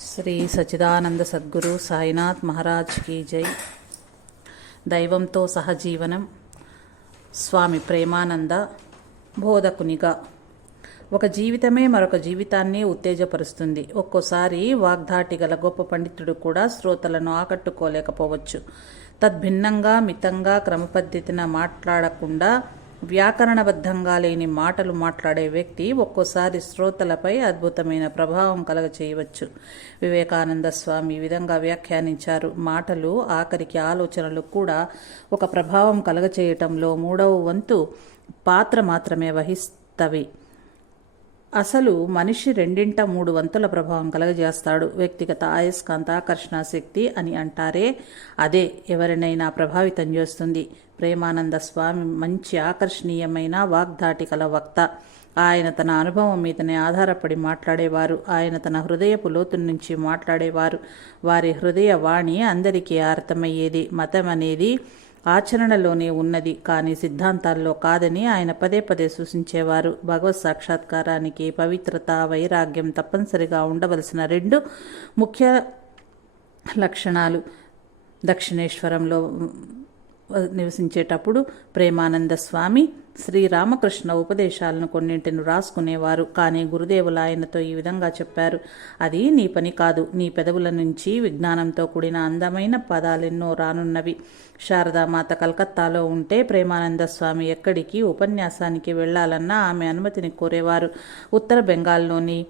Shri Sachidananda Sadhguru Sainath Maharaj key జై. దైవంతో సహజీవనం. స్వామి ప్రేమానంద బోధకునిగా. ఒక జీవితమే మరొక జీవితాన్ని ఉత్తేజపరుస్తుంది. ఒక్కోసారి వాగ్ధాటి గల గొప్ప పండితుడు కూడా శ్రోతలను ఆకట్టుకోలేకపోవచ్చు. తద్భిన్నంగా మితంగా క్రమపద్ధతిన మాట్లాడకుండా వ్యాకరణబద్ధంగా లేని మాటలు మాట్లాడే వ్యక్తి ఒక్కోసారి శ్రోతలపై అద్భుతమైన ప్రభావం కలగచేయవచ్చు. వివేకానంద స్వామి ఈ విధంగా వ్యాఖ్యానించారు. మాటలు, ఆఖరికి ఆలోచనలు కూడా ఒక ప్రభావం కలగచేయటంలో 3వ వంతు పాత్ర మాత్రమే వహిస్తవి. అసలు మనిషి 2/3 వంతుల ప్రభావం కలగజేస్తాడు. వ్యక్తిగత అయస్కాంత ఆకర్షణ శక్తి అని అంటారే, అదే ఎవరినైనా ప్రభావితం చేస్తుంది. ప్రేమానంద స్వామి మంచి ఆకర్షణీయమైన వాగ్ధాటి కల వక్త. ఆయన తన అనుభవం మీదనే ఆధారపడి మాట్లాడేవారు. ఆయన తన హృదయపు లోతు నుంచి మాట్లాడేవారు. వారి హృదయ వాణి అందరికీ అర్థమయ్యేది. మతం అనేది ఆచరణలోనే ఉన్నది, కానీ సిద్ధాంతాల్లో కాదని ఆయన పదే పదే సూచించేవారు. భగవత్ సాక్షాత్కారానికి పవిత్రత, వైరాగ్యం తప్పనిసరిగా ఉండవలసిన 2 ముఖ్య లక్షణాలు. దక్షిణేశ్వరంలో నివసించేటప్పుడు ప్రేమానంద స్వామి శ్రీరామకృష్ణ ఉపదేశాలను కొన్నింటిని రాసుకునేవారు. కానీ గురుదేవులు ఆయనతో ఈ విధంగా చెప్పారు: అది నీ పని కాదు. నీ పెదవుల నుంచి విజ్ఞానంతో కూడిన అందమైన పదాలెన్నో రానున్నవి. శారదామాత కలకత్తాలో ఉంటే ప్రేమానంద స్వామి ఎక్కడికి ఉపన్యాసానికి వెళ్లాలన్నా ఆమె అనుమతిని కోరేవారు. ఉత్తర బెంగాల్లోని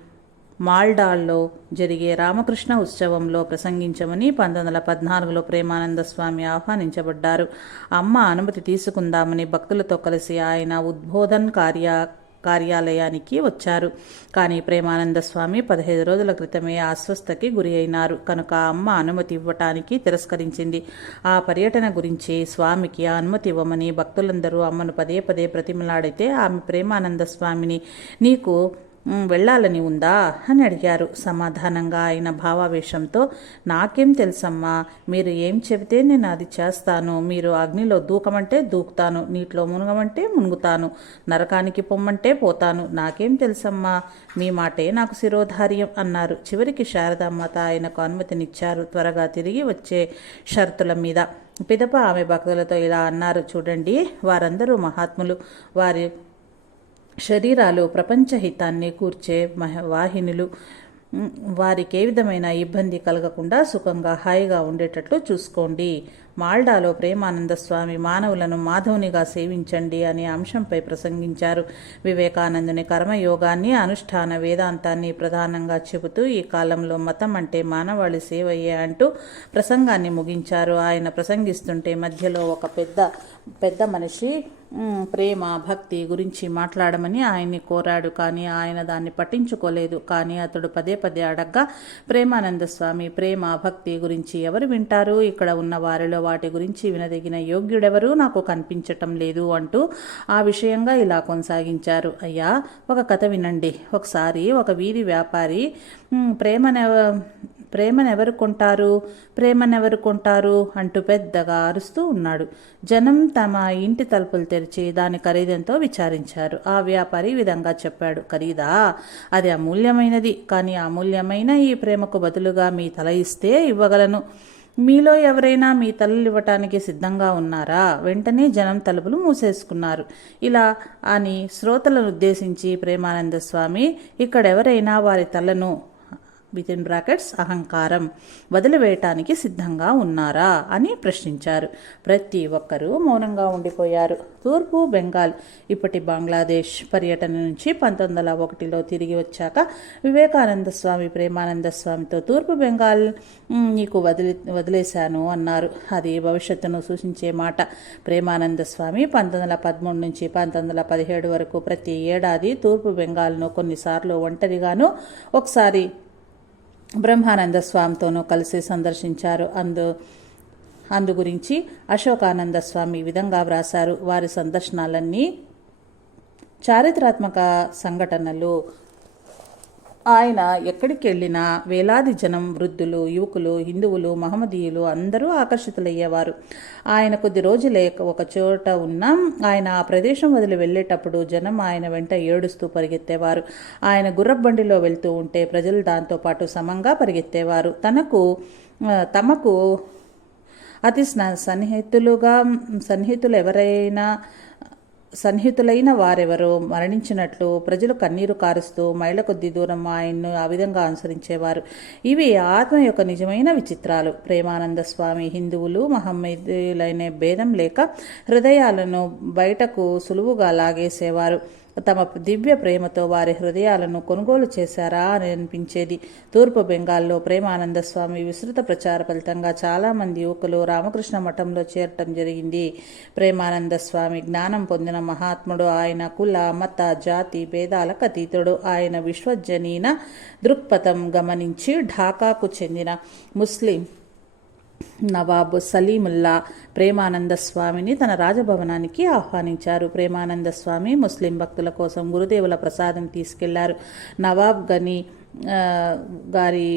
మాల్డాల్లో జరిగే రామకృష్ణ ఉత్సవంలో ప్రసంగించమని 1914లో ప్రేమానంద స్వామి ఆహ్వానించబడ్డారు. అమ్మ అనుమతి తీసుకుందామని భక్తులతో కలిసి ఆయన ఉద్బోధన్ కార్యాలయానికి వచ్చారు. కానీ ప్రేమానంద స్వామి 15 రోజుల క్రితమే అస్వస్థకి గురి అయినారు కనుక అమ్మ అనుమతి ఇవ్వటానికి తిరస్కరించింది. ఆ పర్యటన గురించి స్వామికి ఆ అనుమతి ఇవ్వమని భక్తులందరూ అమ్మను పదే పదే ప్రతిమలాడితే ఆమె ప్రేమానంద స్వామిని, నీకు వెళ్ళాలని ఉందా అని అడిగారు. సమాధానంగా ఆయన భావావేశంతో, నాకేం తెలుసమ్మా, మీరు ఏం చెబితే నేను అది చేస్తాను. మీరు అగ్నిలో దూకమంటే దూకుతాను, నీటిలో మునగమంటే మునుగుతాను, నరకానికి పొమ్మంటే పోతాను. నాకేం తెలుసమ్మా, మీ మాటే నాకు శిరోధార్యం అన్నారు. చివరికి శారదామాత ఆయనకు అనుమతినిచ్చారు, త్వరగా తిరిగి వచ్చే షరతుల మీద. పిదప ఆమె భక్తులతో ఇలా అన్నారు: చూడండి, వారందరూ మహాత్ములు. వారి శరీరాలు ప్రపంచహితాన్ని కూర్చే వాహినులు. వారికి ఏ విధమైన ఇబ్బంది కలగకుండా సుఖంగా హాయిగా ఉండేటట్లు చూసుకోండి. మాల్డాలో ప్రేమానంద స్వామి మానవులను మాధవునిగా సేవించండి అనే అంశంపై ప్రసంగించారు. వివేకానందుని కర్మయోగాన్ని, అనుష్ఠాన వేదాంతాన్ని ప్రధానంగా చెబుతూ ఈ కాలంలో మతం అంటే మానవాళి సేవయ్యే అంటూ ప్రసంగాన్ని ముగించారు. ఆయన ప్రసంగిస్తుంటే మధ్యలో ఒక పెద్ద మనిషి ప్రేమ, భక్తి గురించి మాట్లాడమని ఆయన్ని కోరాడు. కానీ ఆయన దాన్ని పట్టించుకోలేదు. కానీ అతడు పదే పదే అడగ్గా ప్రేమానంద స్వామి, ప్రేమ, భక్తి గురించి ఎవరు వింటారు? ఇక్కడ ఉన్న వారిలో వాటి గురించి వినదగిన యోగ్యుడెవరూ నాకు కనిపించటం లేదు అంటూ ఆ విషయంగా ఇలా కొనసాగించారు. అయ్యా, ఒక కథ వినండి. ఒకసారి ఒక వీధి వ్యాపారి ప్రేమనెవరు కొంటారు అంటూ పెద్దగా అరుస్తూ ఉన్నాడు. జనం తమ ఇంటి తలుపులు తెరిచి దాని ఖరీదెంతో విచారించారు. ఆ వ్యాపారి విధంగా చెప్పాడు: ఖరీదా? అది అమూల్యమైనది. కానీ అమూల్యమైన ఈ ప్రేమకు బదులుగా మీ తల ఇస్తే ఇవ్వగలను. మీలో ఎవరైనా మీ తలలు ఇవ్వటానికి సిద్ధంగా ఉన్నారా? వెంటనే జనం తలుపులు మూసేసుకున్నారు. ఇలా అని శ్రోతలను ఉద్దేశించి ప్రేమానంద స్వామి, ఇక్కడెవరైనా వారి తలను అహంకారం వదిలివేయటానికి సిద్ధంగా ఉన్నారా అని ప్రశ్నించారు. ప్రతి ఒక్కరూ మౌనంగా ఉండిపోయారు. తూర్పు బెంగాల్, ఇప్పటి బంగ్లాదేశ్ పర్యటన నుంచి 1901లో తిరిగి వచ్చాక వివేకానంద స్వామి ప్రేమానంద స్వామితో, తూర్పు బెంగాల్ నీకు వదిలేశాను అన్నారు. అది భవిష్యత్తును సూచించే మాట. ప్రేమానంద స్వామి 1913 నుంచి 1917 వరకు ప్రతి ఏడాది తూర్పు బెంగాల్ను కొన్నిసార్లు ఒంటరిగాను, ఒకసారి బ్రహ్మానంద స్వామితోనూ కలిసి సందర్శించారు. అందు గురించి అశోకానంద స్వామి ఈ విధంగా వ్రాసారు: వారి సందర్శనాలన్నీ చారిత్రాత్మక సంఘటనలు. ఆయన ఎక్కడికి వెళ్ళినా వేలాది జనం, వృద్ధులు, యువకులు, హిందువులు, మహమ్మదీయులు అందరూ ఆకర్షితులయ్యేవారు. ఆయన కొద్ది రోజులే ఒక చోట ఉన్నా ఆయన ఆ ప్రదేశం వదిలి వెళ్ళేటప్పుడు జనం ఆయన వెంట ఏడుస్తూ పరిగెత్తేవారు. ఆయన గుర్రబండిలో వెళ్తూ ఉంటే ప్రజలు దాంతో పాటు సమంగా పరిగెత్తేవారు. తమకు అతి సన్నిహితులైన వారెవరో మరణించినట్లు ప్రజలు కన్నీరు కారుస్తూ మైళ్ళ కొద్ది దూరం ఆయన్ను ఆ విధంగా అనుసరించేవారు. ఇవి ఆత్మ యొక్క నిజమైన విచిత్రాలు. ప్రేమానంద స్వామి హిందువులు, మహమ్మదీయులైన భేదం లేక హృదయాలను బయటకు సులువుగా లాగేసేవారు. తమ దివ్య ప్రేమతో వారి హృదయాలను కొనుగోలు చేశారా అని అనిపించేది. తూర్పు బెంగాల్లో ప్రేమానంద స్వామి విస్తృత ప్రచార ఫలితంగా చాలామంది యువకులు రామకృష్ణ మఠంలో చేరటం జరిగింది. ప్రేమానంద స్వామి జ్ఞానం పొందిన మహాత్ముడు. ఆయన కుల, మత, జాతి భేదాలకు అతీతుడు. ఆయన విశ్వజనీన దృక్పథం గమనించి ఢాకాకు చెందిన ముస్లిం నవాబ్ సలీముల్లా ప్రేమానంద స్వామిని తన రాజభవనానికి ఆహ్వానించారు. ప్రేమానంద స్వామి ముస్లిం భక్తుల కోసం గురుదేవుల ప్రసాదం తీసుకెళ్లారు. నవాబ్ గని గారి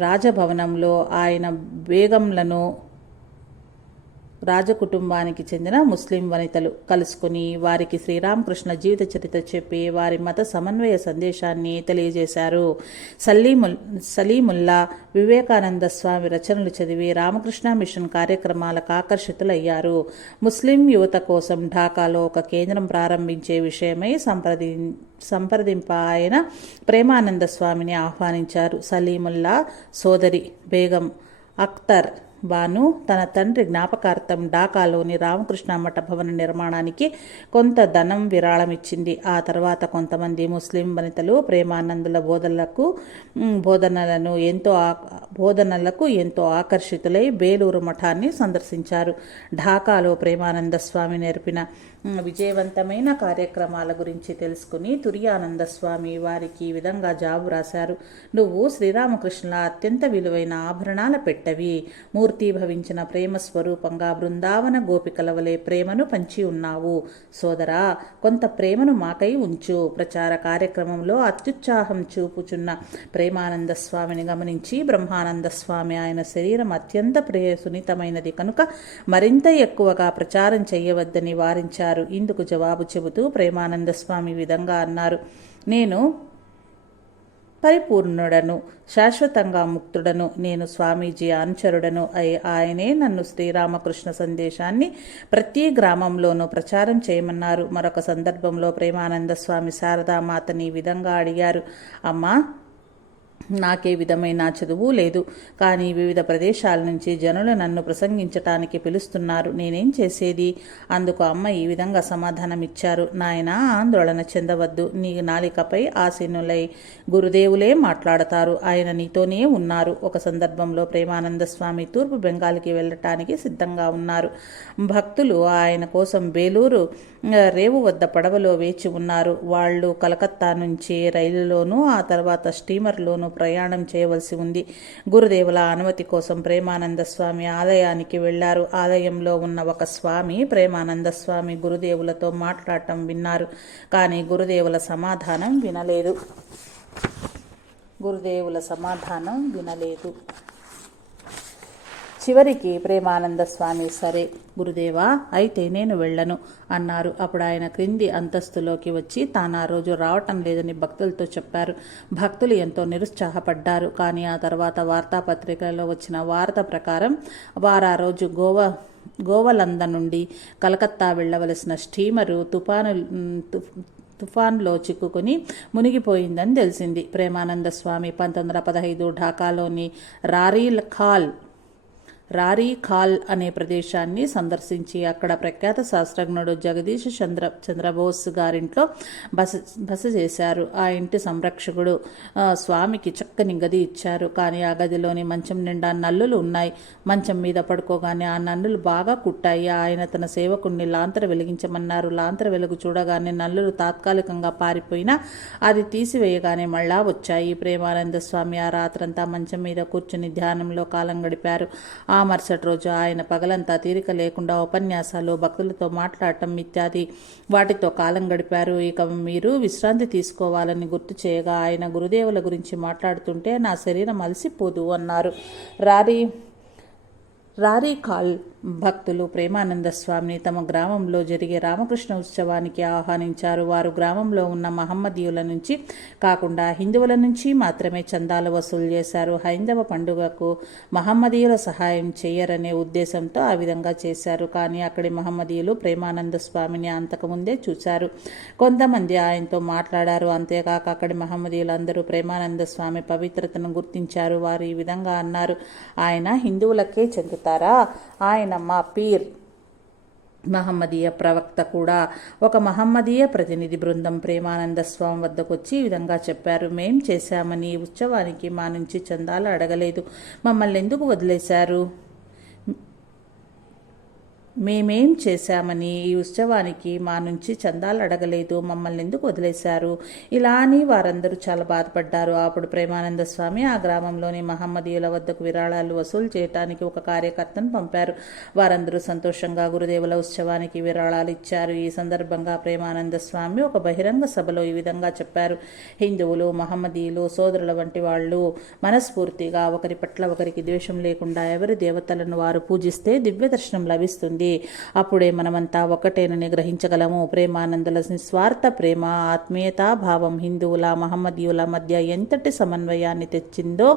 రాజభవనంలో ఆయన బేగంలను, రాజకుటుంబానికి చెందిన ముస్లిం వనితలు కలుసుకుని వారికి శ్రీరామకృష్ణ జీవిత చరిత్ర చెప్పి వారి మత సమన్వయ సందేశాన్ని తెలియజేశారు. సలీముల్లా వివేకానంద స్వామి రచనలు చదివి రామకృష్ణ మిషన్ కార్యక్రమాలకు ఆకర్షితులయ్యారు. ముస్లిం యువత కోసం ఢాకాలో ఒక కేంద్రం ప్రారంభించే విషయమై సంప్రదింప ఆయన ప్రేమానంద స్వామిని ఆహ్వానించారు. సలీముల్లా సోదరి బేగం అఖ్తర్ బాను తన తండ్రి జ్ఞాపకార్థం ఢాకాలోని రామకృష్ణ మఠ భవన నిర్మాణానికి కొంత ధనం విరాళమిచ్చింది. ఆ తర్వాత కొంతమంది ముస్లిం వనితలు ప్రేమానందుల బోధనలకు ఎంతో ఆకర్షితులై బేలూరు మఠాన్ని సందర్శించారు. ఢాకాలో ప్రేమానంద స్వామి నేర్పిన విజయవంతమైన కార్యక్రమాల గురించి తెలుసుకుని తురియానంద స్వామి వారికి ఈ విధంగా జాబు రాశారు. నువ్వు శ్రీరామకృష్ణుల అత్యంత విలువైన ఆభరణాల పెట్టవి. మూర్తీభవించిన ప్రేమ స్వరూపంగా బృందావన గోపికల వలె ప్రేమను పంచి ఉన్నావు. సోదరా, కొంత ప్రేమను మాకై ఉంచు. ప్రచార కార్యక్రమంలో అత్యుత్సాహం చూపుచున్న ప్రేమానంద స్వామిని గమనించి బ్రహ్మానంద స్వామి ఆయన శరీరం అత్యంత సున్నితమైనది కనుక మరింత ఎక్కువగా ప్రచారం చేయవద్దని వారించారు. ఇందుకు జవాబు చెబుతూ ప్రేమానంద స్వామి విధంగా అన్నారు: నేను పరిపూర్ణుడను, శాశ్వతంగా ముక్తుడను. నేను స్వామీజీ అనుచరుడను. ఆయనే నన్ను శ్రీరామకృష్ణ సందేశాన్ని ప్రతి గ్రామంలోనూ ప్రచారం చేయమన్నారు. మరొక సందర్భంలో ప్రేమానంద స్వామి శారదామాతని ఈ విధంగా అడిగారు: అమ్మా, నాకే విధమైన చదువు లేదు, కానీ వివిధ ప్రదేశాల నుంచి జనులు నన్ను ప్రసంగించటానికి పిలుస్తున్నారు. నేనేం చేసేది? అందుకు అమ్మ ఈ విధంగా సమాధానమిచ్చారు: నాయనా, ఆందోళన చెందవద్దు. నీ నాలికపై ఆసీనులై గురుదేవులే మాట్లాడతారు. ఆయన నీతోనే ఉన్నారు. ఒక సందర్భంలో ప్రేమానంద స్వామి తూర్పు బెంగాల్కి వెళ్ళటానికి సిద్ధంగా ఉన్నారు. భక్తులు ఆయన కోసం బేలూరు రేవు వద్ద పడవలో వేచి ఉన్నారు. వాళ్ళు కలకత్తా నుంచి రైలులోనూ ఆ తర్వాత స్టీమర్లోనూ ప్రయాణం చేయవలసి ఉంది. గురుదేవుల అనుమతి కోసం ప్రేమానంద స్వామి ఆలయానికి వెళ్లారు. ఆలయంలో ఉన్న ఒక స్వామి ప్రేమానంద స్వామి గురుదేవులతో మాట్లాడటం విన్నారు. కానీ గురుదేవుల సమాధానం వినలేదు. చివరికి ప్రేమానంద స్వామి, సరే గురుదేవా, అయితే నేను వెళ్ళను అన్నారు. అప్పుడు ఆయన క్రింది అంతస్తులోకి వచ్చి తాను ఆ రోజు రావటం లేదని భక్తులతో చెప్పారు. భక్తులు ఎంతో నిరుత్సాహపడ్డారు. కానీ ఆ తర్వాత వార్తాపత్రికల్లో వచ్చిన వార్త ప్రకారం వారు ఆ రోజు గోవలంద నుండి కలకత్తా వెళ్లవలసిన స్టీమరు తుఫాన్లో చిక్కుకుని మునిగిపోయిందని తెలిసింది. ప్రేమానంద స్వామి 1915 ఢాకాలోని రారీ ఖాల్ అనే ప్రదేశాన్ని సందర్శించి అక్కడ ప్రఖ్యాత శాస్త్రజ్ఞుడు జగదీష్ చంద్రబోస్ గారింట్లో బస చేశారు. ఆ ఇంటి సంరక్షకుడు స్వామికి చక్కని గది ఇచ్చారు. కానీ ఆ గదిలోని మంచం నిండా నల్లులు ఉన్నాయి. మంచం మీద పడుకోగానే ఆ నల్లులు బాగా కుట్టాయి. ఆయన తన సేవకుణ్ణి లాంతర వెలిగించమన్నారు. లాంతర వెలుగు చూడగానే నల్లులు తాత్కాలికంగా పారిపోయినా అది తీసివేయగానే మళ్ళా వచ్చాయి. ప్రేమానంద స్వామి ఆ రాత్రంతా మంచం మీద కూర్చుని ధ్యానంలో కాలం గడిపారు. ఆ మరుసటి రోజు ఆయన పగలంతా తీరిక లేకుండా ఉపన్యాసాలు, భక్తులతో మాట్లాడటం ఇత్యాది వాటితో కాలం గడిపారు. ఇక మీరు విశ్రాంతి తీసుకోవాలని గుర్తు చేయగా ఆయన గురుదేవుల గురించి మాట్లాడుతుంటే నా శరీరం అలసిపోదు అన్నారు. రారీకాల్ భక్తులు ప్రేమానంద స్వామిని తమ గ్రామంలో జరిగే రామకృష్ణ ఉత్సవానికి ఆహ్వానించారు. వారు గ్రామంలో ఉన్న మహమ్మదీయుల నుంచి కాకుండా హిందువుల నుంచి మాత్రమే చందాలు వసూలు చేశారు. హైందవ పండుగకు మహమ్మదీయుల సహాయం చేయరనే ఉద్దేశంతో ఆ విధంగా చేశారు. కానీ అక్కడి మహమ్మదీయులు ప్రేమానంద స్వామిని అంతకుముందే చూశారు. కొంతమంది ఆయనతో మాట్లాడారు. అంతేకాక అక్కడి మహమ్మదీయులు అందరూ ప్రేమానంద స్వామి పవిత్రతను గుర్తించారు. వారు ఈ విధంగా అన్నారు, ఆయన హిందువులకే చెందుతారా? ఆయన మా పీర్. మహమ్మదీయ ప్రవక్త కూడా. ఒక మహమ్మదీయ ప్రతినిధి బృందం ప్రేమానంద స్వామి వద్దకు వచ్చి ఈ విధంగా చెప్పారు, మేం చేశామని ఈ ఉత్సవానికి మా నుంచి చందాలు అడగలేదు, మమ్మల్ని ఎందుకు వదిలేశారు? మేమేం చేశామని ఈ ఉత్సవానికి మా నుంచి చందాలు అడగలేదు, మమ్మల్ని ఎందుకు వదిలేశారు? ఇలా అని వారందరూ చాలా బాధపడ్డారు. అప్పుడు ప్రేమానంద స్వామి ఆ గ్రామంలోని మహమ్మదీయుల వద్దకు విరాళాలు వసూలు చేయడానికి ఒక కార్యకర్తను పంపారు. వారందరూ సంతోషంగా గురుదేవుల ఉత్సవానికి విరాళాలు ఇచ్చారు. ఈ సందర్భంగా ప్రేమానంద స్వామి ఒక బహిరంగ సభలో ఈ విధంగా చెప్పారు, హిందువులు, మహమ్మదీయులు సోదరుల వంటి వాళ్ళు మనస్ఫూర్తిగా ఒకరి పట్ల ఒకరికి ద్వేషం లేకుండా ఎవరి దేవతలను వారు పూజిస్తే దివ్య దర్శనం లభిస్తుంది. అప్పుడే మనమంతా ఒకటేనని గ్రహించగలము. ప్రేమానందుల నిస్వార్థ ప్రేమ, ఆత్మీయతా భావం హిందువుల, మహమ్మదీయుల మధ్య ఎంతటి సమన్వయాన్ని తెచ్చిందో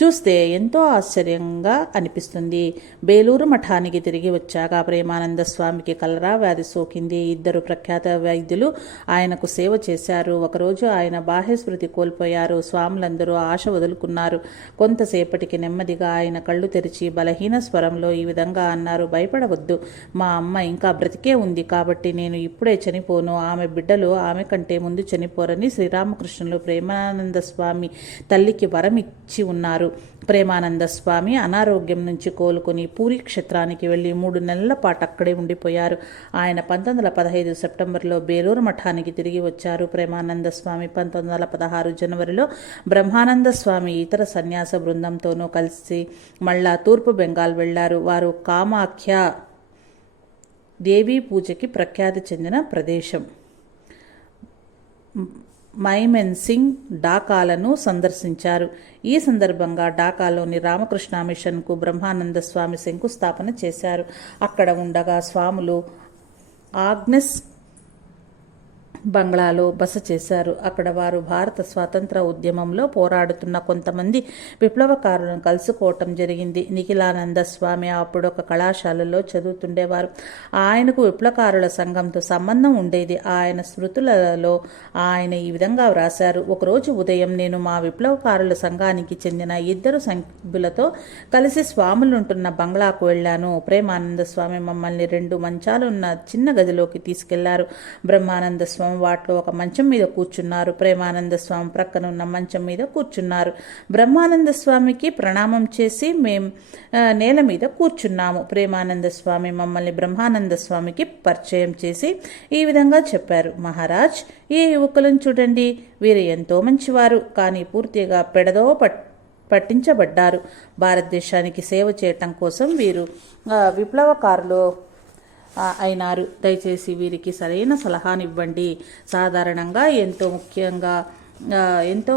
చూస్తే ఎంతో ఆశ్చర్యంగా అనిపిస్తుంది. బేలూరు మఠానికి తిరిగి వచ్చాక ప్రేమానంద స్వామికి కలరా వ్యాధి సోకింది. ఇద్దరు ప్రఖ్యాత వైద్యులు ఆయనకు సేవ చేశారు. ఒకరోజు ఆయన బాహ్య స్మృతి కోల్పోయారు. స్వాములందరూ ఆశ వదులుకున్నారు. కొంతసేపటికి నెమ్మదిగా ఆయన కళ్ళు తెరిచి బలహీన స్వరంలో ఈ విధంగా అన్నారు, భయపడవద్దు, మా అమ్మ ఇంకా బ్రతికే ఉంది కాబట్టి నేను ఇప్పుడే చనిపోను, ఆమె బిడ్డలు ఆమె కంటే ముందు చనిపోరని శ్రీరామకృష్ణులు ప్రేమానంద స్వామి తల్లికి వరం ఇచ్చి ఉన్నారు. ప్రేమానంద స్వామి అనారోగ్యం నుంచి కోలుకొని పూరి క్షేత్రానికి వెళ్లి 3 నెలల పాటు అక్కడే ఉండిపోయారు. ఆయన 1915 సెప్టెంబర్లో బేలూరు మఠానికి తిరిగి వచ్చారు. ప్రేమానంద స్వామి 1916 జనవరిలో బ్రహ్మానంద స్వామి ఇతర సన్యాస బృందంతోనూ కలిసి మళ్ళా తూర్పు బెంగాల్ వెళ్లారు. వారు కామాఖ్య దేవీ పూజకి ప్రఖ్యాతి చెందిన ప్రదేశం మైమెన్సింగ్, ఢాకాలను సందర్శించారు. ఈ సందర్భంగా ఢాకాలోని రామకృష్ణ మిషన్కు బ్రహ్మానంద స్వామి శంకుస్థాపన చేశారు. అక్కడ ఉండగా స్వాములు ఆగ్నెస్ బంగ్లాలో బస చేశారు. అక్కడ వారు భారత స్వాతంత్ర ఉద్యమంలో పోరాడుతున్న కొంతమంది విప్లవకారులను కలుసుకోవటం జరిగింది. నిఖిలానంద స్వామి అప్పుడు ఒక కళాశాలలో చదువుతుండేవారు. ఆయనకు విప్లవకారుల సంఘంతో సంబంధం ఉండేది. ఆయన స్మృతులలో ఆయన ఈ విధంగా వ్రాశారు, ఒకరోజు ఉదయం నేను మా విప్లవకారుల సంఘానికి చెందిన 2 సభ్యులతో కలిసి స్వాములుంటున్న బంగ్లాకు వెళ్ళాను. ప్రేమానంద స్వామి మమ్మల్ని 2 మంచాలున్న చిన్న గదిలోకి తీసుకెళ్లారు. బ్రహ్మానంద స్వామి వాటిలో ఒక మంచం మీద కూర్చున్నారు. ప్రేమానంద స్వామి ప్రక్కనున్న మంచం మీద కూర్చున్నారు. బ్రహ్మానంద స్వామికి ప్రణామం చేసి మేం నేల మీద కూర్చున్నాము. ప్రేమానంద స్వామి మమ్మల్ని బ్రహ్మానంద స్వామికి పరిచయం చేసి ఈ విధంగా చెప్పారు, మహారాజ్, ఈ యువకులను చూడండి, వీరు ఎంతో మంచివారు, కానీ పూర్తిగా పెడదో పట్టించబడ్డారు. భారతదేశానికి సేవ చేయటం కోసం వీరు విప్లవకారులు అయినారు. దయచేసి వీరికి సరైన సలహానివ్వండి. సాధారణంగా ఎంతో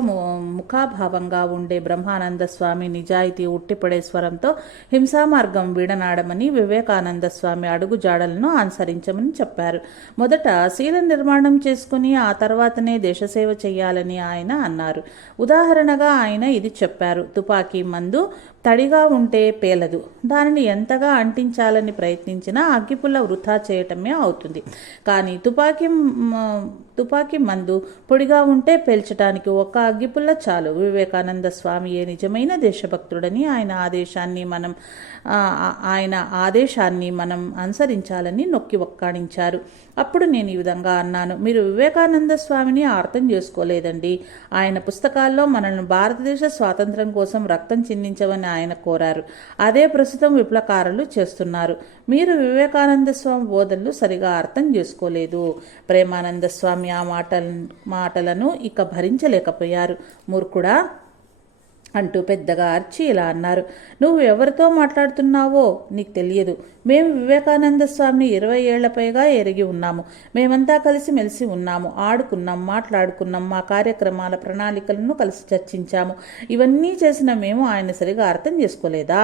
ముఖాభావంగా ఉండే బ్రహ్మానంద స్వామి నిజాయితీ ఉట్టిపడే స్వరంతో హింసా మార్గం వీడనాడమని, వివేకానంద స్వామి అడుగు జాడలను అనుసరించమని చెప్పారు. మొదట శీల నిర్మాణం చేసుకుని ఆ తర్వాతనే దేశసేవ చేయాలని ఆయన అన్నారు. ఉదాహరణగా ఆయన ఇది చెప్పారు, తుపాకీ మందు తడిగా ఉంటే పేలదు, దానిని ఎంతగా అంటించాలని ప్రయత్నించినా అగ్గిపుల్ల వృధా చేయటమే అవుతుంది. కానీ తుపాకీ మందు పొడిగా ఉంటే పేల్చడానికి ఒక్క అగ్గిపుల్ల చాలు. వివేకానంద స్వామి ఏ నిజమైన దేశభక్తుడని ఆయన ఆదేశాన్ని మనం అనుసరించాలని నొక్కి ఒక్కాణించారు. అప్పుడు నేను ఈ విధంగా అన్నాను, మీరు వివేకానంద స్వామిని అర్థం చేసుకోలేదండి. ఆయన పుస్తకాల్లో మనల్ని భారతదేశ స్వాతంత్రం కోసం రక్తం చిందించమని ఆయన కోరారు. అదే ప్రస్తుతం విప్లవకారులు చేస్తున్నారు. మీరు వివేకానంద స్వామి బోధనలు సరిగా అర్థం చేసుకోలేదు. ప్రేమానంద స్వామి ఆ మాటలను ఇక భరించలేకపోయారు. మూర్ఖుడా, అంటూ పెద్దగా అర్చి ఇలా అన్నారు. నువ్వు ఎవరితో మాట్లాడుతున్నావో నీకు తెలియదు. మేము వివేకానంద స్వామిని 20 ఏళ్ల పైగా ఎరిగి ఉన్నాము. మేమంతా కలిసి మెలిసి ఉన్నాము, ఆడుకున్నాం, మాట్లాడుకున్నాం, మా కార్యక్రమాల ప్రణాళికలను కలిసి చర్చించాము. ఇవన్నీ చేసిన మేము ఆయన సరిగా అర్థం చేసుకోలేదా?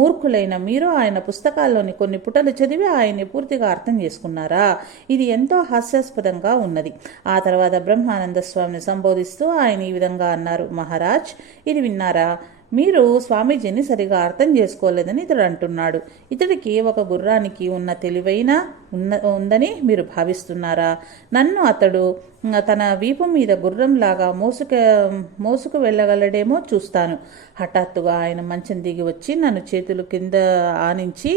మూర్ఖులైన మీరు ఆయన పుస్తకాల్లోని కొన్ని పుటలు చదివి ఆయన్ని పూర్తిగా అర్థం చేసుకున్నారా? ఇది ఎంతో హాస్యాస్పదంగా ఉన్నది. ఆ తర్వాత బ్రహ్మానంద స్వామిని సంబోధిస్తూ ఆయన ఈ విధంగా అన్నారు. మహారాజ్, ఇది విన్నారా? మీరు స్వామీజీని సరిగా అర్థం చేసుకోలేదని ఇతడు అంటున్నాడు. ఇతడికి ఒక గుర్రానికి ఉన్న తెలివైన ఉందని మీరు భావిస్తున్నారా? నన్ను అతడు తన వీపు మీద గుర్రంలాగా మోసుకు వెళ్ళగలడేమో చూస్తాను. హఠాత్తుగా ఆయన మంచం దిగి వచ్చి నన్ను చేతులు కింద ఆనించి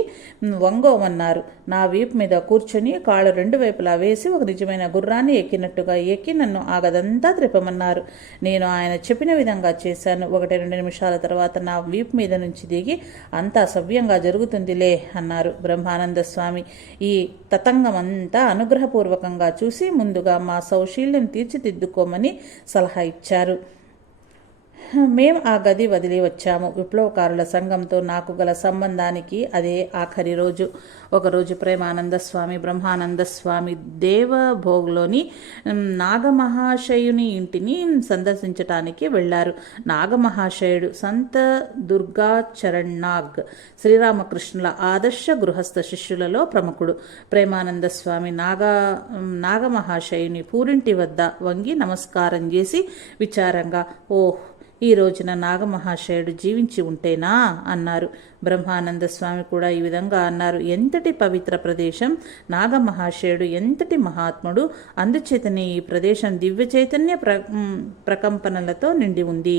వంగోమన్నారు. నా వీపు మీద కూర్చొని కాళ్ళు 2 వైపులా వేసి ఒక నిజమైన గుర్రాన్ని ఎక్కినట్టుగా ఎక్కి నన్ను ఆ గదంతా త్రిప్పమన్నారు. నేను ఆయన చెప్పిన విధంగా చేశాను. 1-2 నిమిషాల తర్వాత నా వీపు మీద నుంచి దిగి అంతా సవ్యంగా జరుగుతుందిలే అన్నారు బ్రహ్మానంద స్వామి. ఈ తతంగమంతా అనుగ్రహపూర్వకంగా చూసి ముందుగా మా సౌశీల్యం తీర్చిదిద్దుకోమని సలహా ఇచ్చారు. మేం ఆ గది వదిలి వచ్చాము. విప్లవకారుల సంఘంతో నాకు గల సంబంధానికి అదే ఆఖరి రోజు. ఒకరోజు ప్రేమానంద స్వామి బ్రహ్మానంద స్వామి దేవభోగ్లోని నాగమహాశయుని ఇంటిని సందర్శించటానికి వెళ్లారు. నాగమహాశయుడు సంత దుర్గా చరణ్ నాగ్, శ్రీరామకృష్ణుల ఆదర్శ గృహస్థ శిష్యులలో ప్రముఖుడు. ప్రేమానంద స్వామి నాగమహాశయుని పూరింటి వద్ద వంగి నమస్కారం చేసి విచారంగా, ఓహ్, ఈ రోజున నాగమహాశయుడు జీవించి ఉంటేనా అన్నారు. బ్రహ్మానంద స్వామి కూడా ఈ విధంగా అన్నారు. ఎంతటి పవిత్ర ప్రదేశం! నాగమహాశయుడు ఎంతటి మహాత్ముడు! అందుచేతనే ఈ ప్రదేశం దివ్య చైతన్య ప్రకంపనలతో నిండి ఉంది.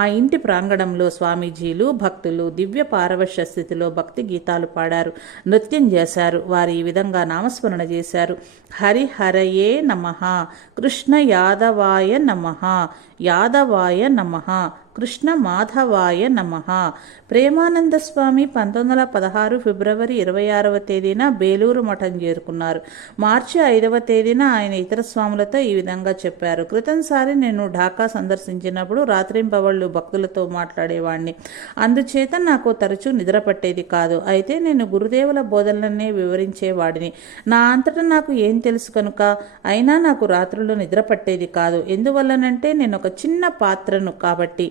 ఆ ఇంటి ప్రాంగణంలో స్వామీజీలు భక్తులు దివ్య పారవశ్య స్థితిలో భక్తి గీతాలు పాడారు, నృత్యం చేశారు. వారు ఈ విధంగా నామస్మరణ చేశారు. హరిహరయే నమః, కృష్ణ యాదవాయ నమః, యాదవాయ నమః, కృష్ణ మాధవాయ నమః. ప్రేమానంద స్వామి 1916 ఫిబ్రవరి 26వ తేదీన బేలూరు మఠం చేరుకున్నారు. మార్చి 5వ తేదీన ఆయన ఇతర స్వాములతో ఈ విధంగా చెప్పారు. క్రితంసారి నేను ఢాకా సందర్శించినప్పుడు రాత్రింపవళ్ళు భక్తులతో మాట్లాడేవాణ్ణి. అందుచేత నాకు తరచూ నిద్ర పట్టేది కాదు. అయితే నేను గురుదేవుల బోధనలనే వివరించేవాడిని. నా అంతటా నాకు ఏం తెలుసు కనుక. అయినా నాకు రాత్రుల్లో నిద్ర పట్టేది కాదు. ఎందువల్లనంటే నేను ఒక చిన్న పాత్రను కాబట్టి.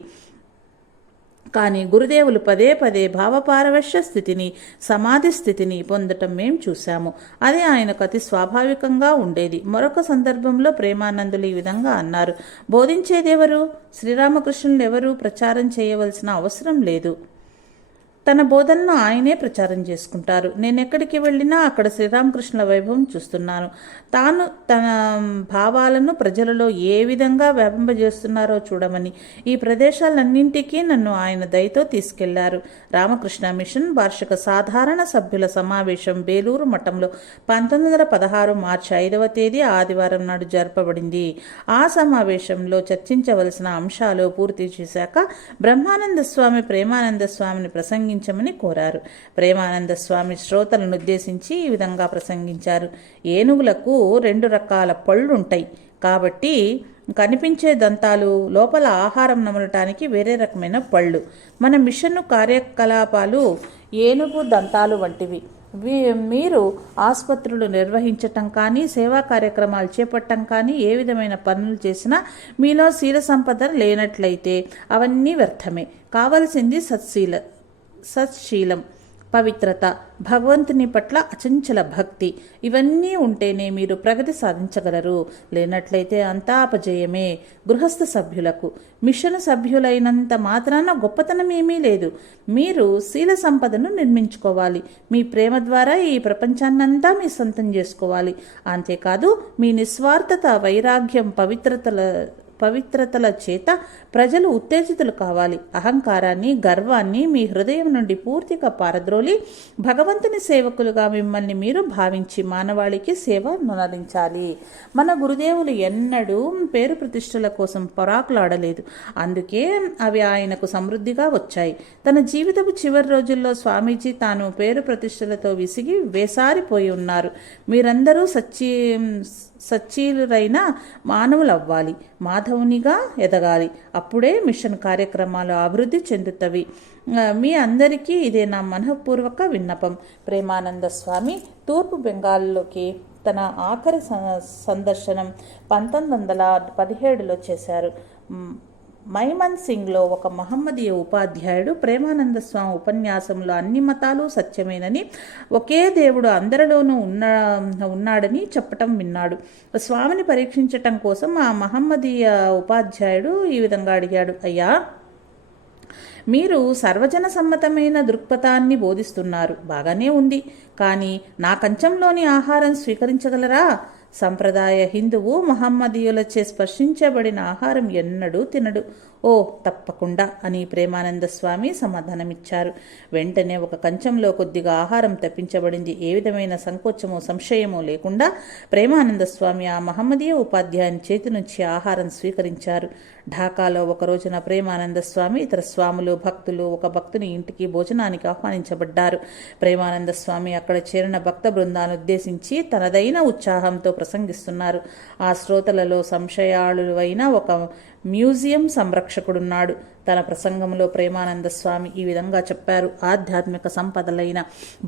కానీ గురుదేవులు పదే పదే భావపారవశ్య స్థితిని, సమాధి స్థితిని పొందటం మేం చూశాము. అది ఆయనకు అతి స్వాభావికంగా ఉండేది. మరొక సందర్భంలో ప్రేమానందులు ఈ విధంగా అన్నారు. బోధించేదెవరు? శ్రీరామకృష్ణులు ఎవరు ప్రచారం చేయవలసిన అవసరం లేదు. తన బోధనను ఆయనే ప్రచారం చేసుకుంటారు. నేనెక్కడికి వెళ్ళినా అక్కడ శ్రీరామకృష్ణుల వైభవం చూస్తున్నాను. తాను తన భావాలను ప్రజలలో ఏ విధంగా వ్యాపింపజేస్తున్నారో చూడమని ఈ ప్రదేశాలన్నింటికీ నన్ను ఆయన దయతో తీసుకెళ్లారు. రామకృష్ణ మిషన్ వార్షిక సాధారణ సభ్యుల సమావేశం బేలూరు మఠంలో 1916 మార్చి 5వ తేదీ ఆదివారం నాడు జరపబడింది. ఆ సమావేశంలో చర్చించవలసిన అంశాలు పూర్తి చేశాక బ్రహ్మానంద స్వామి ప్రేమానంద స్వామిని ప్రసంగించమని కోరారు. ప్రేమానంద స్వామి శ్రోతలను ఉద్దేశించి ఈ విధంగా ప్రసంగించారు. ఏనుగులకు 2 రకాల పళ్ళుంటాయి కాబట్టి కనిపించే దంతాలు లోపల ఆహారం నమలటానికి వేరే రకమైన పళ్ళు. మన మిషన్ కార్యకలాపాలు ఏనుగు దంతాలు వంటివి. మీరు ఆసుపత్రులు నిర్వహించటం కానీ, సేవా కార్యక్రమాలు చేపట్టడం కానీ, ఏ విధమైన పనులు చేసినా మీలో శీల సంపద లేనట్లయితే అవన్నీ వ్యర్థమే. కావలసింది సత్శీలం, పవిత్రత, భగవంతుని పట్ల అచంచల భక్తి. ఇవన్నీ ఉంటేనే మీరు ప్రగతి సాధించగలరు. లేనట్లయితే అంతా అపజయమే. గృహస్థ సభ్యులకు మిషన్ సభ్యులైనంత మాత్రాన గొప్పతనమేమీ లేదు. మీరు శీల సంపదను నిర్మించుకోవాలి. మీ ప్రేమ ద్వారా ఈ ప్రపంచాన్నంతా మీ సొంతం చేసుకోవాలి. అంతేకాదు మీ నిస్వార్థత, వైరాగ్యం, పవిత్రతల చేత ప్రజలు ఉత్తేజితులు కావాలి. అహంకారాన్ని, గర్వాన్ని మీ హృదయం నుండి పూర్తిగా పారద్రోలి భగవంతుని సేవకులుగా మిమ్మల్ని మీరు భావించి మానవాళికి సేవ నొనరించాలి. మన గురుదేవులు ఎన్నడూ పేరు ప్రతిష్టల కోసం పరాకులాడలేదు. అందుకే అవి ఆయనకు సమృద్ధిగా వచ్చాయి. తన జీవితపు చివరి రోజుల్లో స్వామీజీ తాను పేరు ప్రతిష్టలతో విసిగి వేసారిపోయి ఉన్నారు. మీరందరూ సచ్చీలురైన మానవులవ్వాలి. మాధవ మాధవునిగా ఎదగాలి. అప్పుడే మిషన్ కార్యక్రమాలు అభివృద్ధి చెందుతవి. మీ అందరికీ ఇదే నా మనఃపూర్వక విన్నపం. ప్రేమానంద స్వామి తూర్పు బెంగాల్లోకి తన ఆఖరి సందర్శనం 1917లో చేశారు. మైమన్ సింగ్లో ఒక మహమ్మదీయ ఉపాధ్యాయుడు ప్రేమానంద స్వామి ఉపన్యాసంలో అన్ని మతాలు సత్యమేనని, ఒకే దేవుడు అందరిలోనూ ఉన్నాడని చెప్పటం విన్నాడు. స్వామిని పరీక్షించటం కోసం ఆ మహమ్మదీయ ఉపాధ్యాయుడు ఈ విధంగా అడిగాడు, అయ్యా, మీరు సర్వజన సమ్మతమైన దృక్పథాన్ని బోధిస్తున్నారు, బాగానే ఉంది. కానీ నా కంచంలోని ఆహారం స్వీకరించగలరా? సంప్రదాయ హిందువు మహమ్మదీయులచే స్పర్శించబడిన ఆహారం ఎన్నడూ తినడు. ఓ, తప్పకుండా అని ప్రేమానంద స్వామి సమాధానమిచ్చారు. వెంటనే ఒక కంచంలో కొద్దిగా ఆహారం తెప్పించబడింది. ఏ విధమైన సంకోచమో సంశయమో లేకుండా ప్రేమానంద స్వామి ఆ మహమ్మదీయ ఉపాధ్యాయుని చేతి నుంచి ఆహారం స్వీకరించారు. ఢాకాలో ఒక రోజున ప్రేమానంద స్వామి, ఇతర స్వాములు, భక్తులు ఒక భక్తుని ఇంటికి భోజనానికి ఆహ్వానించబడ్డారు. ప్రేమానంద స్వామి అక్కడ చేరిన భక్త బృందాన్ని ఉద్దేశించి తనదైన ఉత్సాహంతో ప్రసంగిస్తున్నారు. ఆ శ్రోతలలో సంశయాళువైన ఒక మ్యూజియం సంరక్షకుడున్నాడు. తన ప్రసంగంలో ప్రేమానంద స్వామి ఈ విధంగా చెప్పారు. ఆధ్యాత్మిక సంపదలైన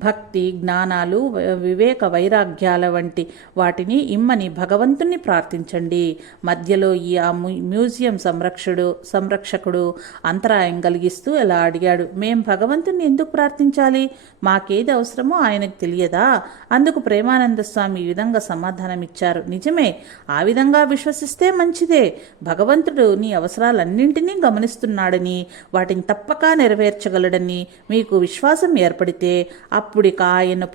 భక్తి, జ్ఞానాలు, వివేక వైరాగ్యాల వంటి వాటిని ఇమ్మని భగవంతుణ్ణి ప్రార్థించండి. మధ్యలో ఆ మ్యూజియం సంరక్షకుడు అంతరాయం కలిగిస్తూ ఇలా అడిగాడు, మేం భగవంతుణ్ణి ఎందుకు ప్రార్థించాలి? మాకేది అవసరమో ఆయనకు తెలియదా? అందుకు ప్రేమానంద స్వామి ఈ విధంగా సమాధానమిచ్చారు, నిజమే, ఆ విధంగా విశ్వసిస్తే మంచిదే. భగవంతుడు నీ అవసరాలన్నింటినీ గమనిస్తున్నాడని, వాటిని తప్పక నెరవేర్చగలడని మీకు విశ్వాసం ఏర్పడితే అప్పుడిక ఆయన్ను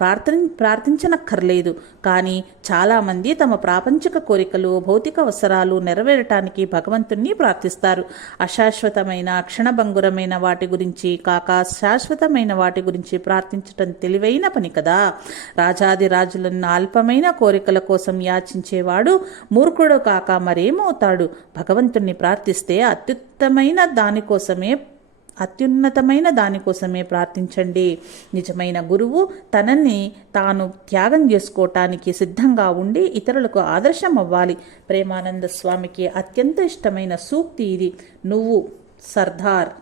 ప్రార్థించనక్కర్లేదు. కానీ చాలామంది తమ ప్రాపంచిక కోరికలు, భౌతిక అవసరాలు నెరవేరటానికి భగవంతుణ్ణి ప్రార్థిస్తారు. అశాశ్వతమైన, క్షణభంగురమైన వాటి గురించి కాక శాశ్వతమైన వాటి గురించి ప్రార్థించటం తెలివైన పని కదా. రాజాది రాజులను అల్పమైన కోరికల కోసం యాచించేవాడు మూర్ఖుడు కాక మరేమవుతాడు? భగవంతుణ్ణి ప్రార్థిస్తే అత్యున్నతమైన దానికోసమే ప్రార్థించండి. నిజమైన గురువు తనని తాను త్యాగం చేసుకోవటానికి సిద్ధంగా ఉండి ఇతరులకు ఆదర్శం అవ్వాలి. ప్రేమానంద స్వామికి అత్యంత ఇష్టమైన సూక్తి ఇది. నువ్వు సర్దార్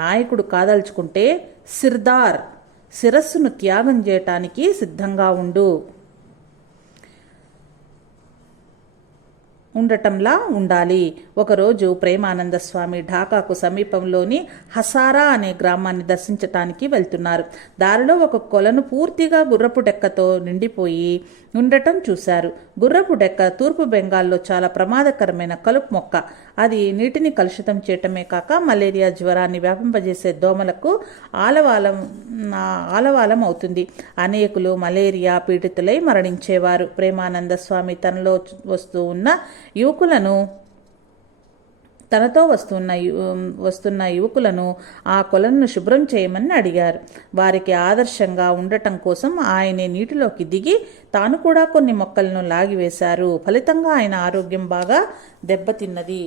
నాయకుడు కాదలుచుకుంటే సిర్దార్ శిరస్సును త్యాగం చేయటానికి సిద్ధంగా ఉండటంలా ఉండాలి. ఒకరోజు ప్రేమానంద స్వామి ఢాకాకు సమీపంలోని హసారా అనే గ్రామాన్ని దర్శించటానికి వెళ్తున్నారు. దారిలో ఒక కొలను పూర్తిగా గుర్రపు డెక్కతో నిండిపోయి ఉండటం చూశారు. గుర్రపు డెక్క తూర్పు బెంగాల్లో చాలా ప్రమాదకరమైన కలుపు మొక్క. అది నీటిని కలుషితం చేయటమే కాక మలేరియా జ్వరాన్ని వ్యాపింపజేసే దోమలకు ఆలవాలం అవుతుంది. అనేకులు మలేరియా పీడితులై మరణించేవారు. ప్రేమానంద స్వామి తనతో వస్తున్న యువకులను ఆ కొలను శుభ్రం చేయమని అడిగారు. వారికి ఆదర్శంగా ఉండటం కోసం ఆయనే నీటిలోకి దిగి తాను కూడా కొన్ని మొక్కలను లాగివేశారు. ఫలితంగా ఆయన ఆరోగ్యం బాగా దెబ్బతిన్నది.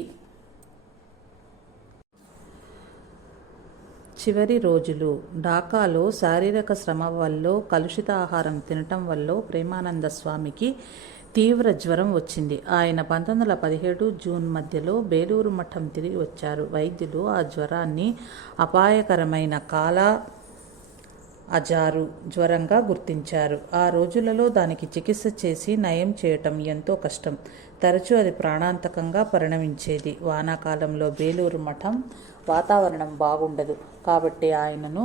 చివరి రోజులు ఢాకాలో శారీరక శ్రమ వల్ల, కలుషిత ఆహారం తినటం వల్ల ప్రేమానంద స్వామికి తీవ్ర జ్వరం వచ్చింది. ఆయన 1917 జూన్ మధ్యలో బేలూరు మఠం తిరిగి వచ్చారు. వైద్యులు ఆ జ్వరాన్ని అపాయకరమైన కాలా అజారు జ్వరంగా గుర్తించారు. ఆ రోజులలో దానికి చికిత్స చేసి నయం చేయటం ఎంతో కష్టం. తరచూ అది ప్రాణాంతకంగా పరిణమించేది. వానాకాలంలో బేలూరు మఠం వాతావరణం బాగుండదు. కాబట్టి ఆయనను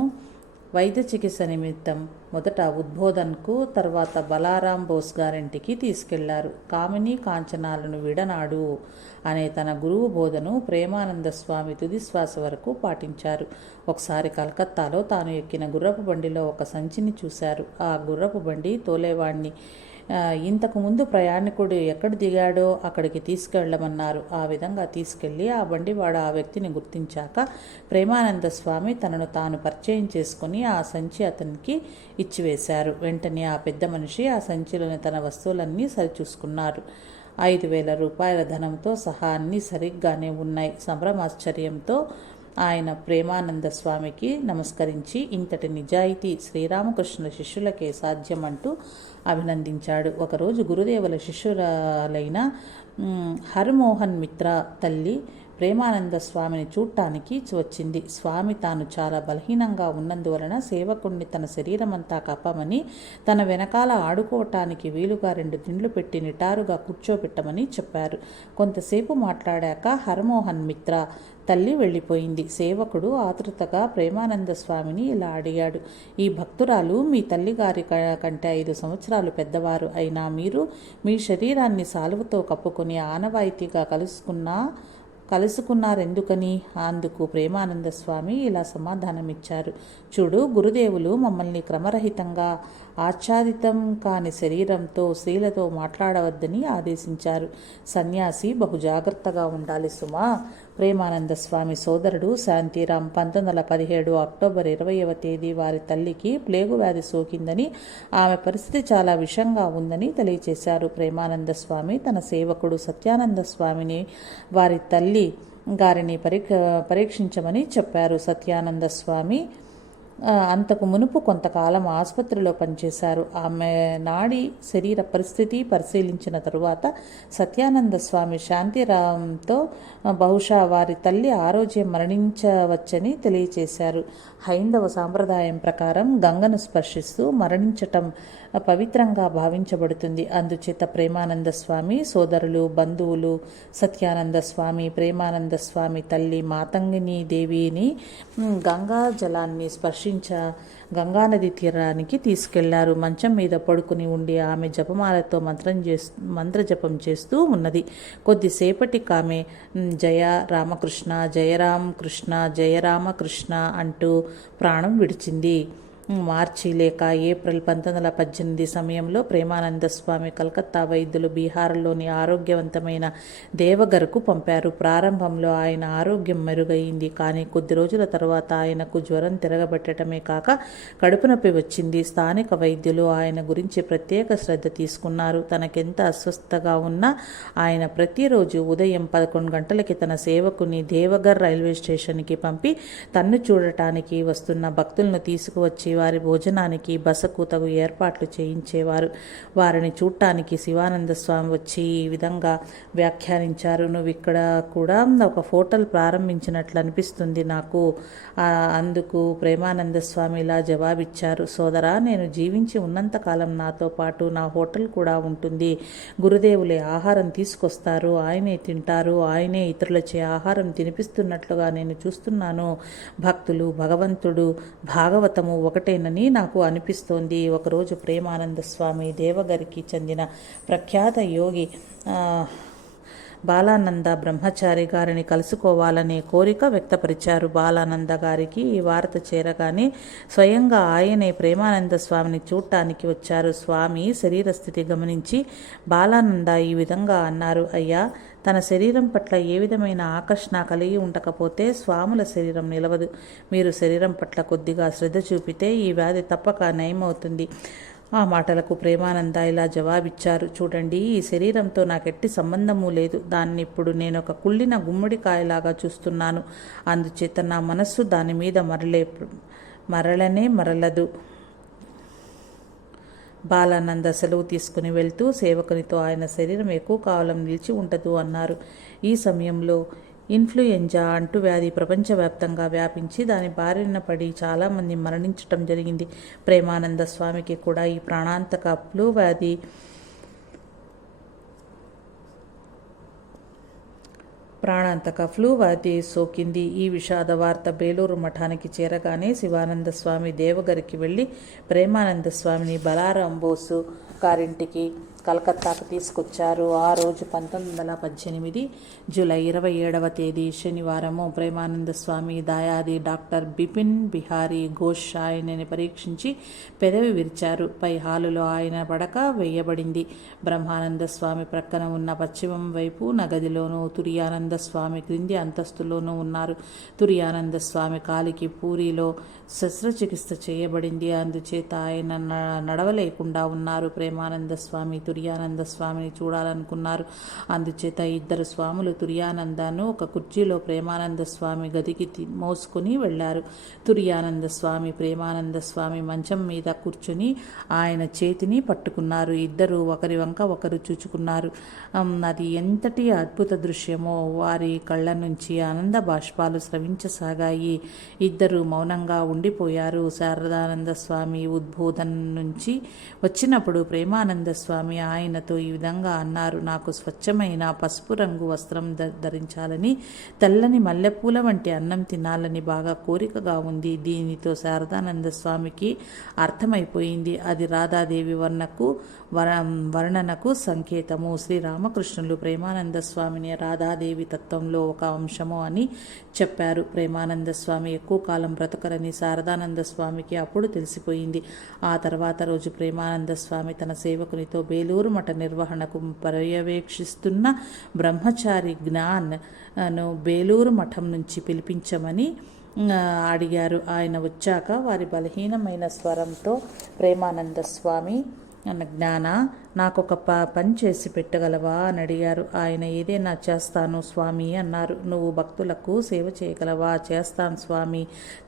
వైద్య చికిత్స నిమిత్తం మొదట ఉద్బోధన్కు, తర్వాత బలారాం బోస్ గారింటికి తీసుకెళ్లారు. కామిని కాంచనాలను విడనాడు అనే తన గురువు బోధను ప్రేమానంద స్వామి తుది శ్వాస వరకు పాటించారు. ఒకసారి కలకత్తాలో తాను ఎక్కిన గుర్రపు బండిలో ఒక సంచిని చూశారు. ఆ గుర్రపు బండి తోలేవాణ్ణి ఇంతకుముందు ప్రయాణికుడు ఎక్కడ దిగాడో అక్కడికి తీసుకెళ్లమన్నారు. ఆ విధంగా తీసుకెళ్లి ఆ బండివాడు ఆ వ్యక్తిని గుర్తించాక ప్రేమానంద స్వామి తనను తాను పరిచయం చేసుకుని ఆ సంచి అతనికి ఇచ్చివేశారు. వెంటనే ఆ పెద్ద మనిషి ఆ సంచిలోని తన వస్తువులన్నీ సరిచూసుకున్నారు. 5,000 రూపాయల ధనంతో సహా అన్నీ సరిగ్గానే ఉన్నాయి. సంభ్రమాశ్చర్యంతో ఆయన ప్రేమానంద స్వామికి నమస్కరించి ఇంతటి నిజాయితీ శ్రీరామకృష్ణుల శిష్యులకే సాధ్యమంటూ అభినందించాడు. ఒకరోజు గురుదేవుల శిష్యురాలైన హరిమోహన్ మిత్ర తల్లి ప్రేమానంద స్వామిని చూడటానికి వచ్చింది. స్వామి తాను చాలా బలహీనంగా ఉన్నందువలన సేవకుణ్ణి తన శరీరమంతా కప్పమని, తన వెనకాల ఆడుకోవటానికి వీలుగా 2 దిండ్లు పెట్టి నిటారుగా కూర్చోబెట్టమని చెప్పారు. కొంతసేపు మాట్లాడాక హరిమోహన్ మిత్ర తల్లి వెళ్ళిపోయింది. సేవకుడు ఆతృతగా ప్రేమానంద స్వామిని ఇలా అడిగాడు, ఈ భక్తురాలు మీ తల్లిగారి కంటే 5 సంవత్సరాలు పెద్దవారు అయినా మీరు మీ శరీరాన్ని సాలువతో కప్పుకొని ఆనవాయితీగా కలుసుకున్నారెందుకని? అందుకు ప్రేమానంద స్వామి ఇలా సమాధానమిచ్చారు, చూడు, గురుదేవులు మమ్మల్ని క్రమరహితంగా ఆచ్ఛాదితం కాని శరీరంతో స్త్రీలతో మాట్లాడవద్దని ఆదేశించారు. సన్యాసి బహు జాగ్రత్తగా ఉండాలి సుమా. ప్రేమానంద స్వామి సోదరుడు శాంతిరాం 1917 అక్టోబర్ 20వ తేదీ వారి తల్లికి ప్లేగు వ్యాధి సోకిందని, ఆమె పరిస్థితి చాలా విషంగా ఉందని తెలియచేశారు. ప్రేమానంద స్వామి తన సేవకుడు సత్యానంద స్వామిని వారి తల్లి గారిని పరీక్షించమని చెప్పారు. సత్యానంద స్వామి అంతకు మునుపు కొంతకాలం ఆసుపత్రిలో పనిచేశారు. ఆమె నాడి శరీర పరిస్థితి పరిశీలించిన తరువాత సత్యానంద స్వామి శాంతిరాంతో బహుశా వారి తల్లి ఆ రోజే మరణించవచ్చని తెలియచేశారు. హైందవ సాంప్రదాయం ప్రకారం గంగను స్పర్శిస్తూ మరణించటం పవిత్రంగా భావించబడుతుంది. అందుచేత ప్రేమానంద స్వామి సోదరులు, బంధువులు సత్యానంద స్వామి, ప్రేమానంద స్వామి తల్లి మాతంగిని దేవిని గంగా జలాన్ని గంగానది తీరానికి తీసుకెళ్లారు. మంచం మీద పడుకుని ఉండి ఆమె జపమాలతో మంత్రజపం చేస్తూ ఉన్నది. కొద్దిసేపటికి ఆమె జయ రామకృష్ణ, జయరామ కృష్ణ, జయరామకృష్ణ అంటూ ప్రాణం విడిచింది. మార్చి లేక ఏప్రిల్ 1918 సమయంలో ప్రేమానంద స్వామి కలకత్తా వైద్యులు బీహార్లోని ఆరోగ్యవంతమైన దేవగర్కు పంపారు. ప్రారంభంలో ఆయన ఆరోగ్యం మెరుగైంది. కానీ కొద్ది రోజుల తర్వాత ఆయనకు జ్వరం తిరగబెట్టడమే కాక కడుపు నొప్పి వచ్చింది. స్థానిక వైద్యులు ఆయన గురించి ప్రత్యేక శ్రద్ధ తీసుకున్నారు. తనకెంత అస్వస్థగా ఉన్నా ఆయన ప్రతిరోజు ఉదయం 11 గంటలకి తన సేవకుని దేవగర్ రైల్వే స్టేషన్కి పంపి తన్ను చూడటానికి వస్తున్న భక్తులను తీసుకువచ్చి వారి భోజనానికి బసకు తగు ఏర్పాట్లు చేయించేవారు. వారిని చూడటానికి శివానంద స్వామి వచ్చి ఈ విధంగా వ్యాఖ్యానించారు, నువ్వు ఇక్కడ కూడా ఒక హోటల్ ప్రారంభించినట్లు అనిపిస్తుంది నాకు. అందుకు ప్రేమానంద స్వామి ఇలా జవాబిచ్చారు, సోదరా, నేను జీవించి ఉన్నంతకాలం నాతో పాటు నా హోటల్ కూడా ఉంటుంది. గురుదేవులే ఆహారం తీసుకొస్తారు, ఆయనే తింటారు, ఆయనే ఇతరులచే ఆహారం తినిపిస్తున్నట్లుగా నేను చూస్తున్నాను. భక్తులు, భగవంతుడు, భాగవతము ఒకటేనని నాకు అనిపిస్తోంది. ఒకరోజు ప్రేమానంద స్వామి దేవగరికి చెందిన ప్రఖ్యాత యోగి బాలానంద బ్రహ్మచారి గారిని కలుసుకోవాలనే కోరిక వ్యక్తపరిచారు. బాలానంద గారికి ఈ వార్త చేరగానే స్వయంగా ఆయనే ప్రేమానంద స్వామిని చూడటానికి వచ్చారు. స్వామి శరీర స్థితి గమనించి బాలానంద ఈ విధంగా అన్నారు, అయ్యా, తన శరీరం పట్ల ఏ విధమైన ఆకర్షణ కలిగి ఉండకపోతే స్వాముల శరీరం నిలవదు. మీరు శరీరం పట్ల కొద్దిగా శ్రద్ధ చూపితే ఈ వ్యాధి తప్పక నయమవుతుంది. ఆ మాటలకు ప్రేమానంద ఇలా జవాబిచ్చారు, చూడండి, ఈ శరీరంతో నాకెట్టి సంబంధము లేదు. దాన్ని ఇప్పుడు నేను ఒక కుళ్ళిన గుమ్మడికాయలాగా చూస్తున్నాను. అందుచేత నా మనస్సు దాని మీద మరలదు. బాలానంద సెలవు తీసుకుని వెళ్తూ సేవకునితో ఆయన శరీరం ఎక్కువ కాలం నిలిచి ఉండదు అన్నారు. ఈ సమయంలో ఇన్ఫ్లుయెంజా అంటువ్యాధి ప్రపంచవ్యాప్తంగా వ్యాపించి దాని బారిన పడి చాలామంది మరణించటం జరిగింది. ప్రేమానంద స్వామికి కూడా ఈ ప్రాణాంతక ఫ్లూ వ్యాధి సోకింది. ఈ విషాద వార్త బేలూరు మఠానికి చేరగానే శివానంద స్వామి దేవగరికి వెళ్ళి ప్రేమానంద స్వామిని బలారాం బోసు గారింటికి కలకత్తాకు తీసుకొచ్చారు. ఆ రోజు 1918 జూలై 27వ తేదీ శనివారము ప్రేమానంద స్వామి దాయాది డాక్టర్ బిపిన్ బిహారీ ఘోష్ ఆయనని పరీక్షించి పెదవి విరిచారు. పై హాలులో ఆయన పడక వేయబడింది. బ్రహ్మానంద స్వామి ప్రక్కన ఉన్న పశ్చిమం వైపు నగదిలోనూ, తురియానంద స్వామి క్రింది అంతస్తులోనూ ఉన్నారు. తురియానంద స్వామి కాలికి పూరిలో శస్త్రచికిత్స చేయబడింది. అందుచేత ఆయన నడవలేకుండా ఉన్నారు. ప్రేమానంద స్వామి తుర్యానంద స్వామిని చూడాలనుకున్నారు. అందుచేత ఇద్దరు స్వాములు తుర్యానందాను ఒక కుర్చీలో ప్రేమానంద స్వామి గదికి మోసుకుని వెళ్లారు. తుర్యానంద స్వామి ప్రేమానంద స్వామి మంచం మీద కూర్చుని ఆయన చేతిని పట్టుకున్నారు. ఇద్దరు ఒకరి వంక ఒకరు చూచుకున్నారు. అది ఎంతటి అద్భుత దృశ్యమో! వారి కళ్ళ నుంచి ఆనంద బాష్పాలు స్రవించసాగాయి. ఇద్దరు మౌనంగా ఉండిపోయారు. శారదానంద స్వామి ఉద్బోధన నుంచి వచ్చినప్పుడు ప్రేమానంద స్వామి ఆయనతో ఈ విధంగా అన్నారు. నాకు స్వచ్ఛమైన పసుపు రంగు వస్త్రం ధరించాలని, తెల్లని మల్లెపూల వంటి అన్నం తినాలని బాగా కోరికగా ఉంది. దీనితో శారదానంద స్వామికి అర్థమైపోయింది. అది రాధాదేవి వర్ణనకు సంకేతము. శ్రీరామకృష్ణులు ప్రేమానంద స్వామిని రాధాదేవి తత్వంలో ఒక అంశము అని చెప్పారు. ప్రేమానంద స్వామి ఎక్కువ కాలం బ్రతకరని శారదానంద స్వామికి అప్పుడు తెలిసిపోయింది. ఆ తర్వాత రోజు ప్రేమానంద స్వామి తన సేవకునితో బేలూరు మఠ నిర్వహణకు పర్యవేక్షిస్తున్న బ్రహ్మచారి జ్ఞాన్ను బేలూరు మఠం నుంచి పిలిపించమని అడిగారు. ఆయన వచ్చాక వారి బలహీనమైన స్వరంతో ప్రేమానంద స్వామి జ్ఞాన, నాకొక పని చేసి పెట్టగలవా అని అడిగారు. ఆయన ఏదైనా చేస్తాను స్వామి అన్నారు. నువ్వు భక్తులకు సేవ చేయగలవా? చేస్తాను స్వామి,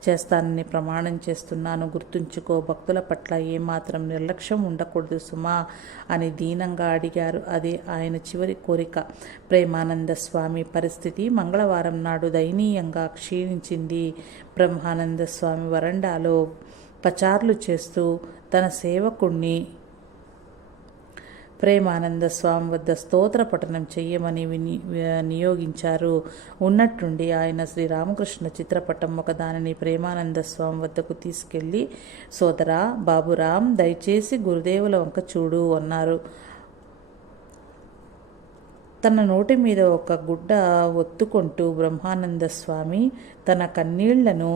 చేస్తానని ప్రమాణం చేస్తున్నాను. గుర్తుంచుకో, భక్తుల పట్ల ఏమాత్రం నిర్లక్ష్యం ఉండకూడదు సుమా అని దీనంగా అడిగారు. అదే ఆయన చివరి కోరిక. ప్రేమానంద స్వామి పరిస్థితి మంగళవారం నాడు దయనీయంగా క్షీణించింది. బ్రహ్మానంద స్వామి వరండాలో పచార్లు చేస్తూ తన సేవకుణ్ణి ప్రేమానంద స్వామి వద్ద స్తోత్ర పఠనం చెయ్యమని నియోగించారు. ఉన్నట్టుండి ఆయన శ్రీరామకృష్ణ చిత్రపటం ఒకదానిని ప్రేమానంద స్వామి వద్దకు తీసుకెళ్లి, సోదరా బాబురాం, దయచేసి గురుదేవుల వంక చూడు అన్నారు. తన నోటి మీద ఒక గుడ్డ ఒత్తుకుంటూ బ్రహ్మానంద స్వామి తన కన్నీళ్లను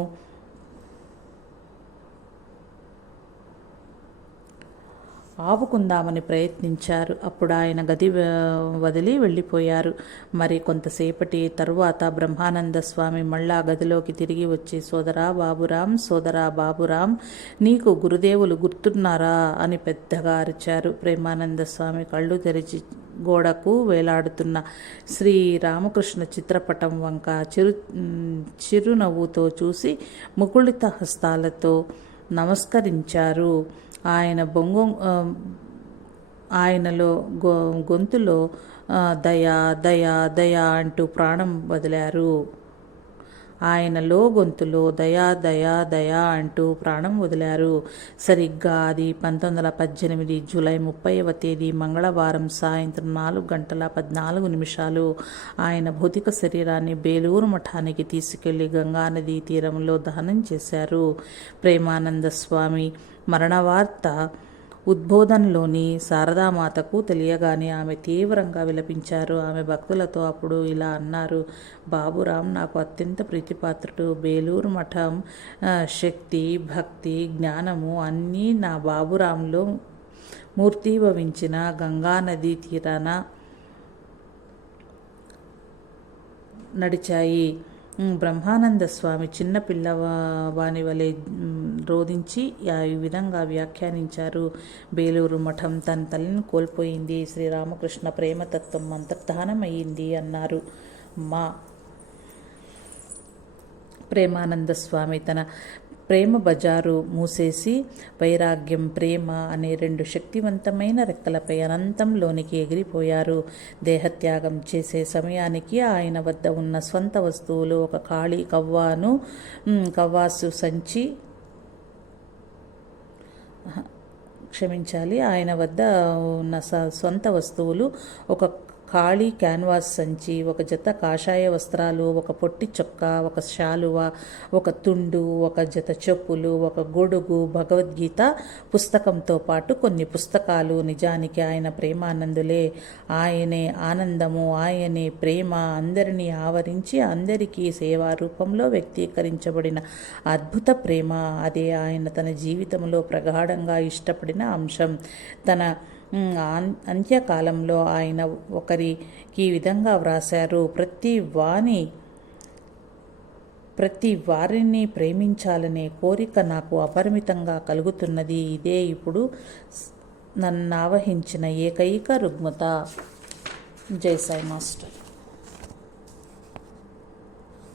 ఆపుకుందామని ప్రయత్నించారు. అప్పుడు ఆయన గది వదిలి వెళ్ళిపోయారు. మరి కొంతసేపటి తరువాత బ్రహ్మానంద స్వామి మళ్ళా గదిలోకి తిరిగి వచ్చి, సోదరా బాబురాం, నీకు గురుదేవులు గుర్తున్నారా అని పెద్దగా అరిచారు. ప్రేమానంద స్వామి కళ్ళు తెరిచి గోడకు వేలాడుతున్న శ్రీరామకృష్ణ చిత్రపటం వంక చిరునవ్వుతో చూసి ముకుళిత హస్తాలతో నమస్కరించారు. ఆయనలో గొంతులో దయా దయా దయా అంటూ ప్రాణం వదిలారు. సరిగ్గా అది 1918 జూలై 30వ తేదీ మంగళవారం సాయంత్రం 4:14 ఆయన భౌతిక శరీరాన్ని బేలూరు మఠానికి తీసుకెళ్లి గంగానదీ తీరంలో దహనం చేశారు. ప్రేమానంద స్వామి మరణవార్త ఉద్బోధనలోని శారదామాతకు తెలియగానే ఆమె తీవ్రంగా విలపించారు. ఆమె భక్తులతో అప్పుడు ఇలా అన్నారు: బాబురాం నాకు అత్యంత ప్రీతిపాత్రుడు. బేలూరు మఠం శక్తి, భక్తి, జ్ఞానము అన్నీ నా బాబురాంలో మూర్తీభవించిన గంగానదీ తీరాన నడిచాయి. బ్రహ్మానంద స్వామి చిన్న పిల్లవాని వలె రోధించి ఈ విధంగా వ్యాఖ్యానించారు: బేలూరు మఠం తన తల్లిని కోల్పోయింది. శ్రీరామకృష్ణ ప్రేమతత్వం అంతర్ధానమయ్యింది అన్నారు. ప్రేమానంద స్వామి తన ప్రేమ బజారు మూసేసి వైరాగ్యం, ప్రేమ అనే 2 శక్తివంతమైన రెక్కలపై అనంతంలోనికి ఎగిరిపోయారు. దేహత్యాగం చేసే సమయానికి ఆయన వద్ద ఉన్న స్వంత వస్తువులు ఒక ఖాళీ కవ్వాసు సంచి ఆయన వద్ద ఉన్న స్వంత వస్తువులు ఒక ఖాళీ క్యాన్వాస్ సంచి, ఒక జత కాషాయ వస్త్రాలు, ఒక పొట్టి చొక్కా, ఒక శాలువ, ఒక తుండు, ఒక జత చెప్పులు, ఒక గొడుగు, భగవద్గీత పుస్తకంతో పాటు కొన్ని పుస్తకాలు. నిజానికి ఆయన ప్రేమానందులే. ఆయనే ఆనందము, ఆయనే ప్రేమ, అందరినీ ఆవరించి అందరికీ సేవా రూపంలో వ్యక్తీకరించబడిన అద్భుత ప్రేమ. అదే ఆయన తన జీవితంలో ప్రగాఢంగా ఇష్టపడిన అంశం. తన అంత్యకాలంలో ఆయన ఒకరికి విధంగా వ్రాశారు: ప్రతి వారిని ప్రేమించాలనే కోరిక నాకు అపరిమితంగా కలుగుతున్నది. ఇదే ఇప్పుడు నన్నావహించిన ఏకైక రుగ్మత. జై సాయి మాస్టర్.